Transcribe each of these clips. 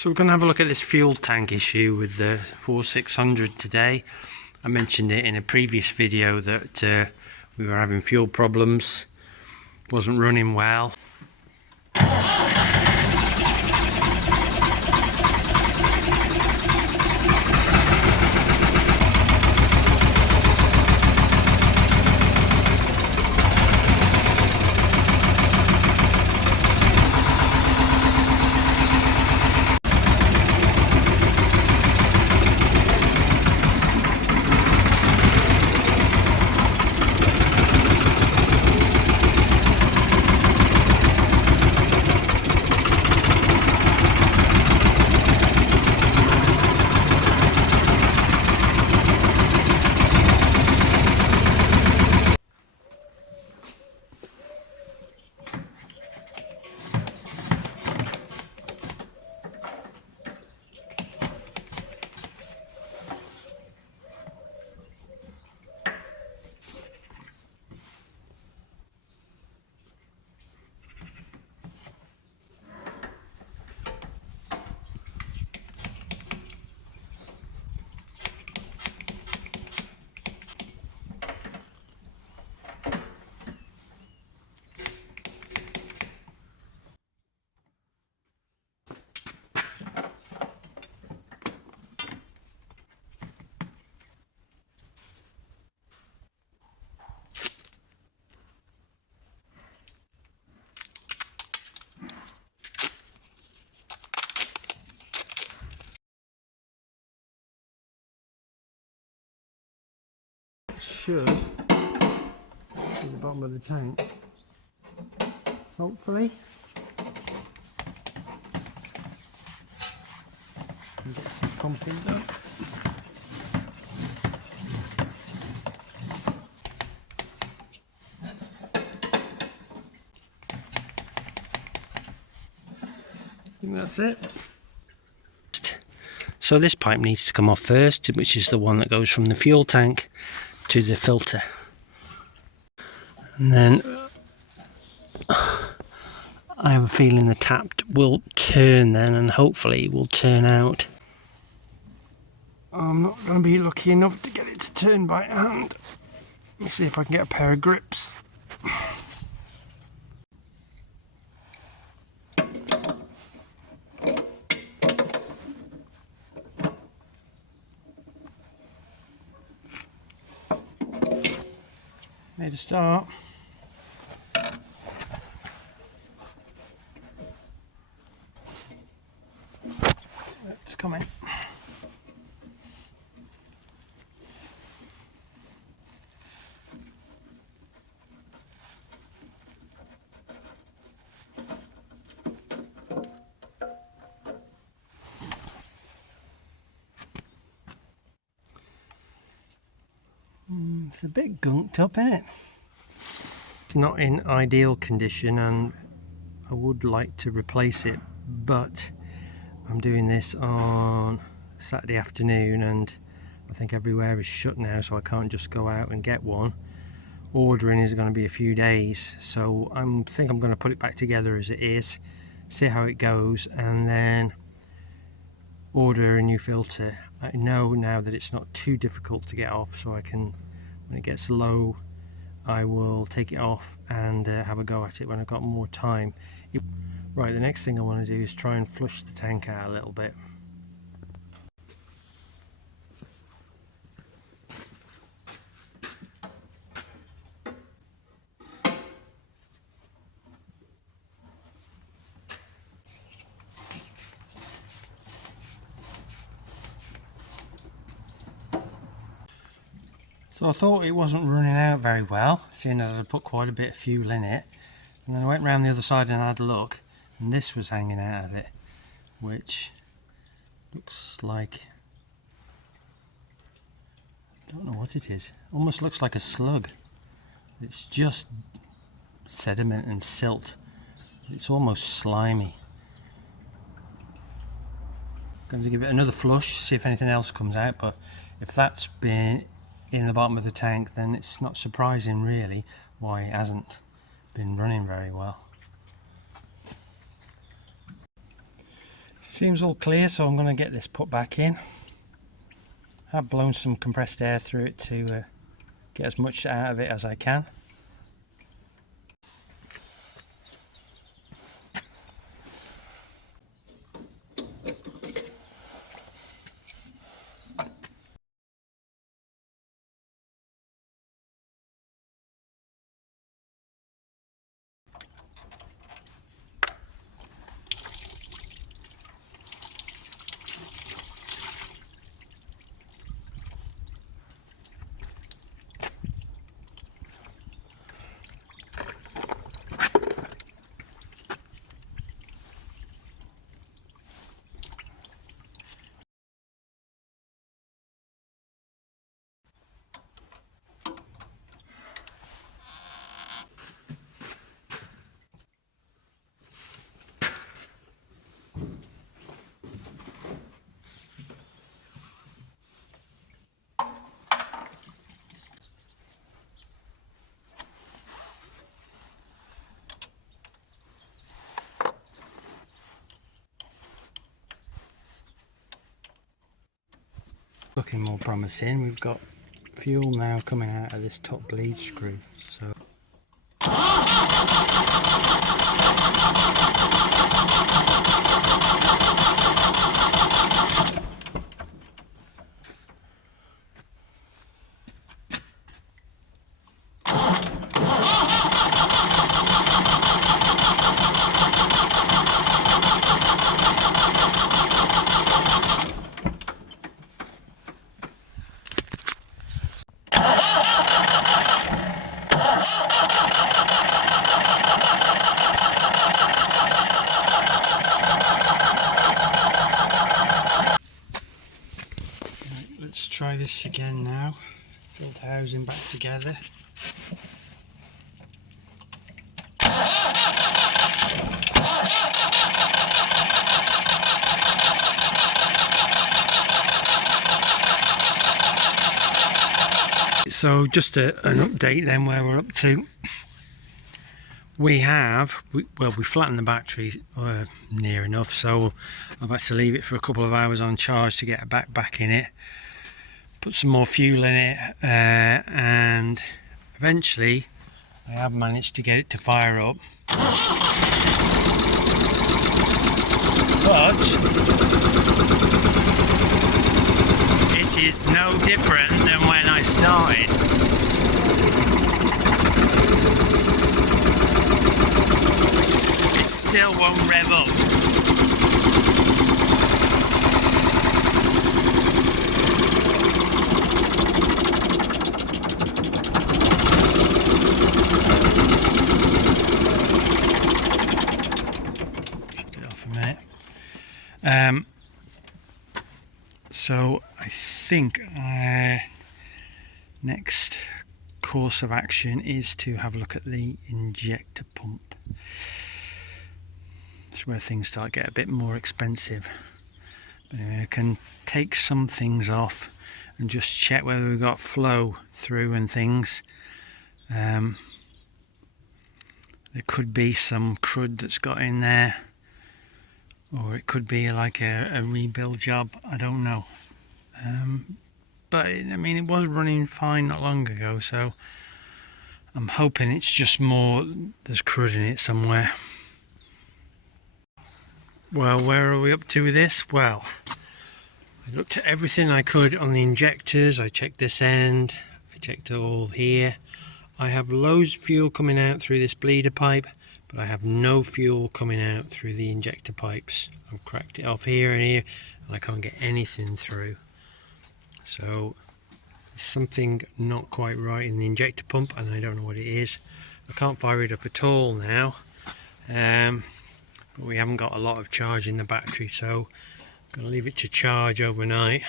So we're going to have a look at this fuel tank issue with the 4600 today. I mentioned it in a previous video that we were having fuel problems, wasn't running well. Should to the bottom of the tank, hopefully, and get some pumping done. I think that's it. So this pipe needs to come off first, which is the one that goes from the fuel tank to the filter, and then I have a feeling the tap will turn then, and hopefully it will turn out. I'm not going to be lucky enough to get it to turn by hand. Let me see if I can get a pair of grips. Made a start. It's coming. It's a bit gunked up, isn't it? It's not in ideal condition and I would like to replace it, but I'm doing this on Saturday afternoon and I think everywhere is shut now, so I can't just go out and get one. Ordering is going to be a few days, so I think I'm going to put it back together as it is, see how it goes, and then order a new filter. I know now that it's not too difficult to get off, so I can, when it gets low, I will take it off and have a go at it when I've got more time. Right, the next thing I want to do is try and flush the tank out a little bit. So I thought it wasn't running out very well, seeing as I put quite a bit of fuel in it. And then I went round the other side and had a look, and this was hanging out of it, which looks like, I don't know what it is, almost looks like a slug. It's just sediment and silt. It's almost slimy. Going to give it another flush, see if anything else comes out, but if that's been in the bottom of the tank, then it's not surprising really why it hasn't been running very well. Seems all clear, so I'm going to get this put back in. I've blown some compressed air through it to get as much out of it as I can. Looking more promising. We've got fuel now coming out of this top bleed screw. Let's try this again now. Filter housing back together. So just an update then where we're up to. We flattened the battery near enough, so I've had to leave it for a couple of hours on charge to get it back in it. Put some more fuel in it, and eventually I have managed to get it to fire up. But it is no different than when I started. It still won't rev up. So I think next course of action is to have a look at the injector pump. That's where things start to get a bit more expensive. But anyway, I can take some things off and just check whether we've got flow through and things. There could be some crud that's got in there, or it could be like a rebuild job, I don't know. But I mean, it was running fine not long ago, so I'm hoping it's just more, there's crud in it somewhere. Well, where are we up to with this? Well, I looked at everything I could on the injectors. I checked this end, I checked all here. I have loads of fuel coming out through this bleeder pipe, but I have no fuel coming out through the injector pipes. I've cracked it off here and here, and I can't get anything through. So there's something not quite right in the injector pump, and I don't know what it is. I can't fire it up at all now, but we haven't got a lot of charge in the battery, so I'm going to leave it to charge overnight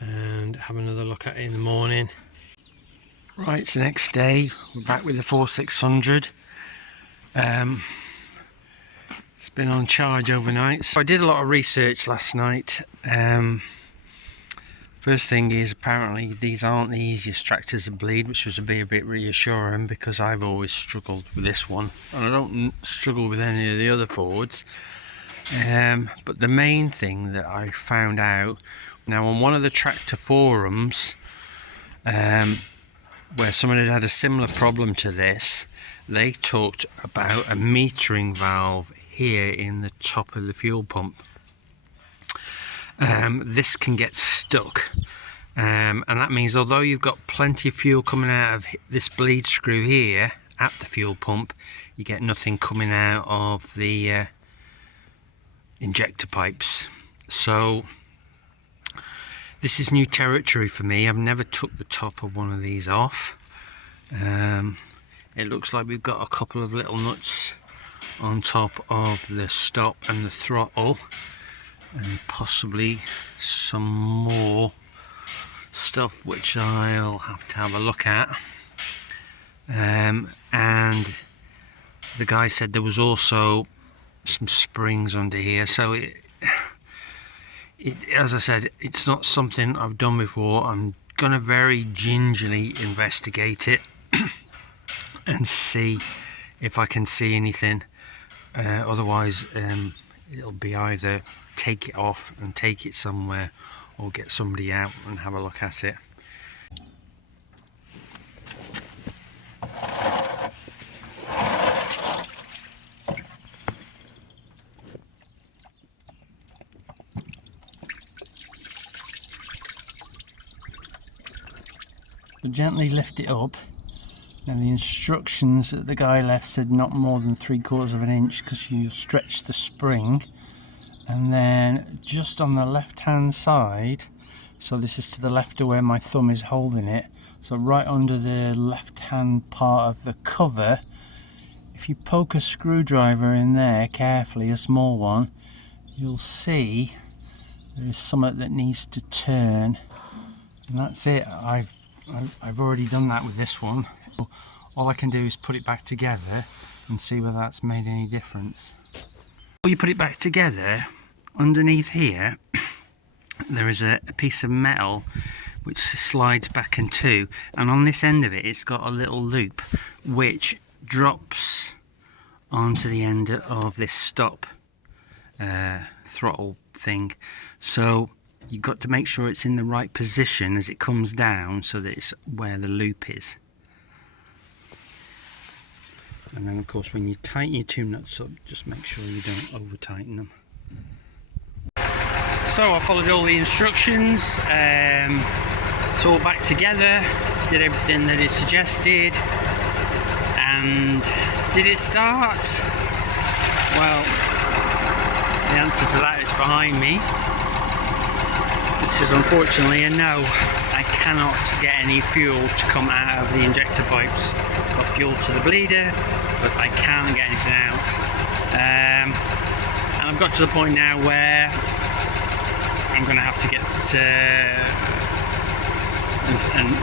and have another look at it in the morning. Right, it's the next day. We're back with the 4600. It's been on charge overnight. So I did a lot of research last night. First thing is, apparently these aren't the easiest tractors to bleed, which was a bit reassuring, because I've always struggled with this one, and I don't struggle with any of the other Fords. But the main thing that I found out now on one of the tractor forums, where someone had had a similar problem to this, they talked about a metering valve here in the top of the fuel pump. This can get stuck, and that means although you've got plenty of fuel coming out of this bleed screw here at the fuel pump, you get nothing coming out of the injector pipes. So this is new territory for me. I've never took the top of one of these off. It looks like we've got a couple of little nuts on top of the stop and the throttle, and possibly some more stuff which I'll have to have a look at. And the guy said there was also some springs under here, so it as I said, it's not something I've done before. I'm gonna very gingerly investigate it and see if I can see anything. Otherwise it'll be either take it off and take it somewhere, or get somebody out and have a look at it. Gently lift it up. Now the instructions that the guy left said not more than 3/4 of an inch, because you stretch the spring. And then just on the left hand side, so this is to the left of where my thumb is holding it, so right under the left hand part of the cover, if you poke a screwdriver in there carefully, a small one, you'll see there is something that needs to turn, and that's it. I've already done that with this one. All I can do is put it back together and see whether that's made any difference. When you put it back together, underneath here there is a piece of metal which slides back in two, and on this end of it, it's got a little loop which drops onto the end of this stop throttle thing. So you've got to make sure it's in the right position as it comes down, so that it's where the loop is. And then of course when you tighten your two nuts up, just make sure you don't over tighten them. So I followed all the instructions, it's all back together, did everything that it suggested, and did it start? Well, the answer to that is behind me, which is unfortunately a no. I cannot get any fuel to come out of the injector pipes. Got fuel to the bleeder, but I can't get anything out. And I've got to the point now where I'm going to have to get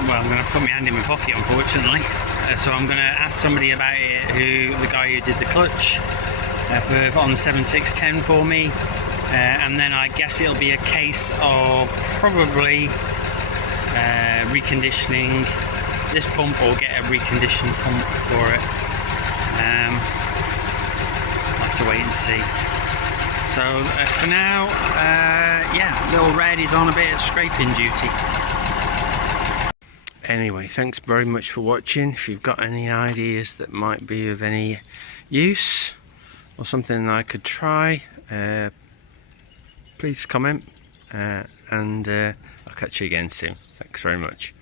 well, I'm going to put my hand in my pocket, unfortunately. So I'm going to ask somebody about it, the guy who did the clutch on the 7610 for me. And then I guess it'll be a case of probably reconditioning this pump, or get a reconditioned pump for it. I'll have to wait and see. So for now, yeah, little Red is on a bit of scraping duty. Anyway, thanks very much for watching. If you've got any ideas that might be of any use, or something I could try, please comment, and I'll catch you again soon. Thanks very much.